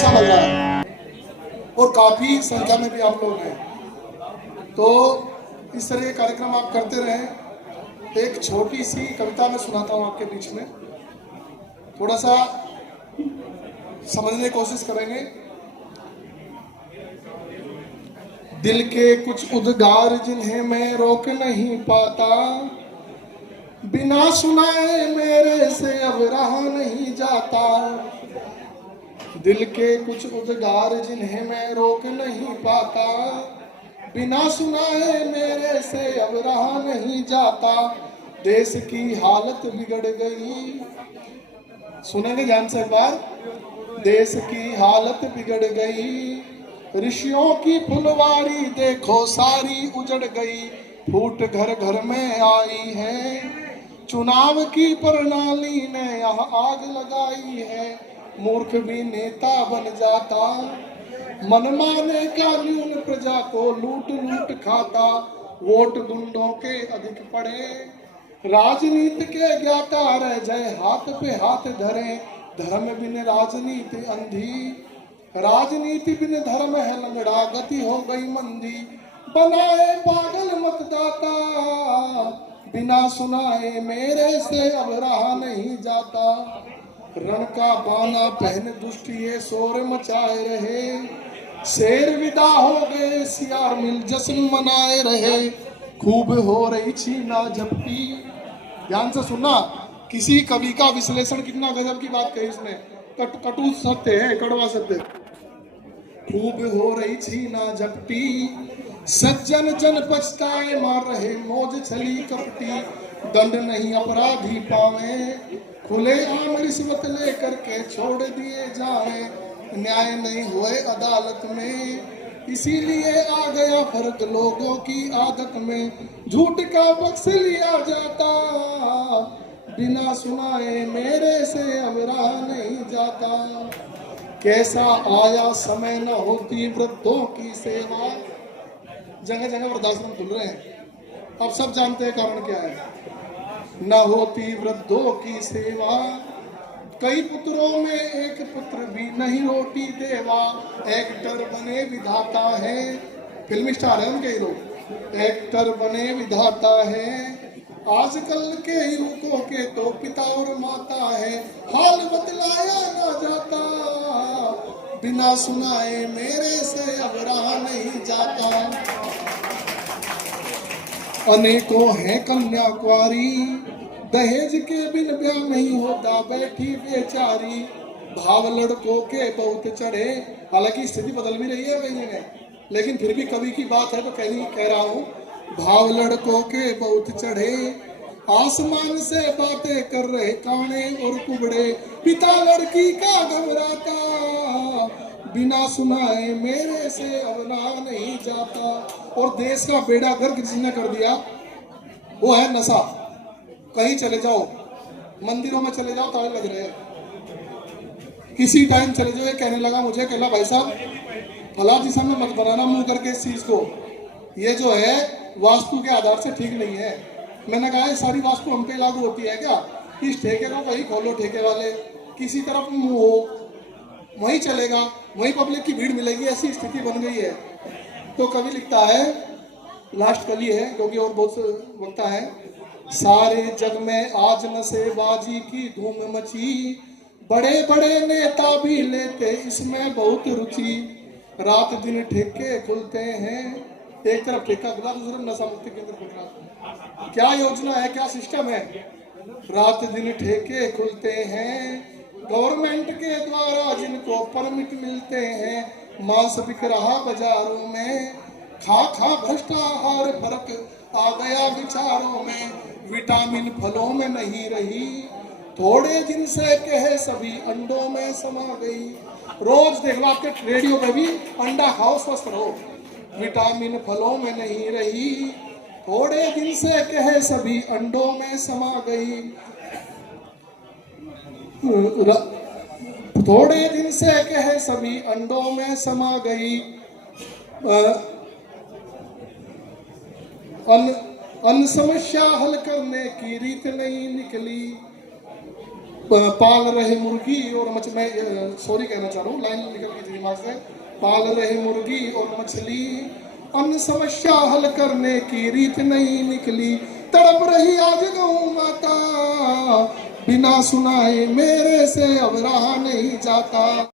अच्छा लग रहा है और काफी संख्या में भी आप लोग हैं। तो इस तरह के कार्यक्रम आप करते रहें। एक छोटी सी कविता मैं सुनाता हूँ आपके बीच में, थोड़ा सा समझने की कोशिश करेंगे। दिल के कुछ उद्गार जिन्हें मैं रोक नहीं पाता, बिना सुनाए मेरे से अब रहा नहीं जाता। दिल के कुछ उद्गार जिन्हें मैं रोक नहीं पाता, बिना सुनाए मेरे से अब रहा नहीं जाता। देश की हालत बिगड़ गई, सुनेंगे ध्यान से एक बार। देश की हालत बिगड़ गई, ऋषियों की फुलवारी देखो सारी उजड़ गई। फूट घर घर में आई है, चुनाव की प्रणाली ने यहाँ आग लगाई है। मूर्ख भी नेता बन जाता, मनमाने कानून प्रजा को लूट लूट खाता। वोट गुंडों के अधिक पड़े, राजनीति के ज्ञाता रह जाए हाथ पे हाथ धरे। धर्म बिन राजनीति अंधी, राजनीति बिन धर्म है लंगड़ा, गति हो गई मंदी। बनाए पागल मतदाता, बिना सुनाए मेरे से अब रहा नहीं जाता। रण का बाना पहन दुष्ट ये शोर मचाए रहे, शेर विदा हो गए सियार मिल जश्न मनाए रहे। खूब हो रही छीना झपटी, ध्यान से सुनना, किसी कवि का विश्लेषण कितना गजब की बात कही इसने। कटु सत्य है, कड़वा सत्य। खूब हो रही छीना झपटी, सज्जन जन पछताए मार रहे मौज छली कपटी। दंड नहीं अपराधी पावे, खुले आम रिश्वत लेकर के छोड़ दिए जाए। न्याय नहीं हुए अदालत में, इसीलिए आ गया फर्क लोगों की आदत में। झूठ का बख्श लिया जाता, बिना सुनाए मेरे से अब रहा नहीं जाता। कैसा आया समय न होती वृद्धों की सेवा, जगह जगह वृद्धाश्रम खुल रहे हैं, अब सब जानते हैं कारण क्या है। न होती वृद्धों की सेवा, कई पुत्रों में एक पुत्र भी नहीं रोटी देवा। एक्टर बने विधाता है, फिल्म स्टार है उनके लोग, एक्टर बने विधाता है। आजकल के युवकों के तो पिता और माता है, हाल बतलाया ना जाता, बिना सुनाए मेरे से अब रहा नहीं जाता। अनेकों हैं कन्या कुंवारी, दहेज के बिन ब्याह नहीं होता बैठी बेचारी। भाव लड़कों के बहुत चढ़े, हालांकि स्थिति बदल भी रही है कई जगह, लेकिन फिर भी कवि की बात है तो कह रहा हूँ। भाव लड़कों के बहुत चढ़े, आसमान से बातें कर रहे काने और कुबड़े। पिता लड़की का घबराता, बिना सुनाए मेरे से अब रहा नहीं जाता। और देश का बेड़ा गर्क जिसने कर दिया वो है नशा। कहीं चले जाओ, मंदिरों में चले जाओ, ताले लग रहे हैं। किसी टाइम चले जाओ, कहने लगा मुझे, कहला भाई साहब फला दिशा में मत बनाना मुंह करके इस चीज को, ये जो है वास्तु के आधार से ठीक नहीं है। मैंने कहा सारी वास्तु हम पे लागू होती है क्या? इस ठेके को कहीं खोलो, ठेके वाले किसी तरफ मुंह हो वहीं चलेगा, वहीं पब्लिक की भीड़ मिलेगी, ऐसी स्थिति बन गई है। तो कवि लिखता है, लास्ट कवि है क्योंकि और बहुत वक्ता है। सारे जग में आज नशेबाजी की धूम मची, बड़े बड़े नेता भी लेते इसमें बहुत रुचि। रात दिन ठेके खुलते हैं, एक तरफ ठेका खुला, दूसरी तरफ नशा मुक्ति केंद्र खुल रहा। क्या योजना है, क्या सिस्टम है? रात दिन ठेके खुलते हैं, गवर्नमेंट के द्वारा जिनको परमिट मिलते हैं। मांस बिक रहा बाजारों में, खा खा भ्रष्टाचार फर्क आ गया विचारों में। विटामिन फलों में नहीं रही, थोड़े दिन से कहे सभी अंडों में समा गई। रोज देखो आपके रेडियो पे भी अंडा खाओ स्वस्थ रहो। विटामिन फलों में नहीं रही, थोड़े दिन से कहे सभी अंडों में समा गई। थोड़े दिन से कहे सभी अंडों में समा गई। अन समस्या हल करने की रीत नहीं निकली। पाल रहे मुर्गी और मछली, मैं सॉरी कहना चाह रहा हूँ, लाइन निकल गई थी दिमाग से। पाल रहे मुर्गी और मछली, अन्य समस्या हल करने की रीत नहीं निकली। तड़प रही आज गऊ माता, बिना सुनाए मेरे से अब रहा नहीं जाता।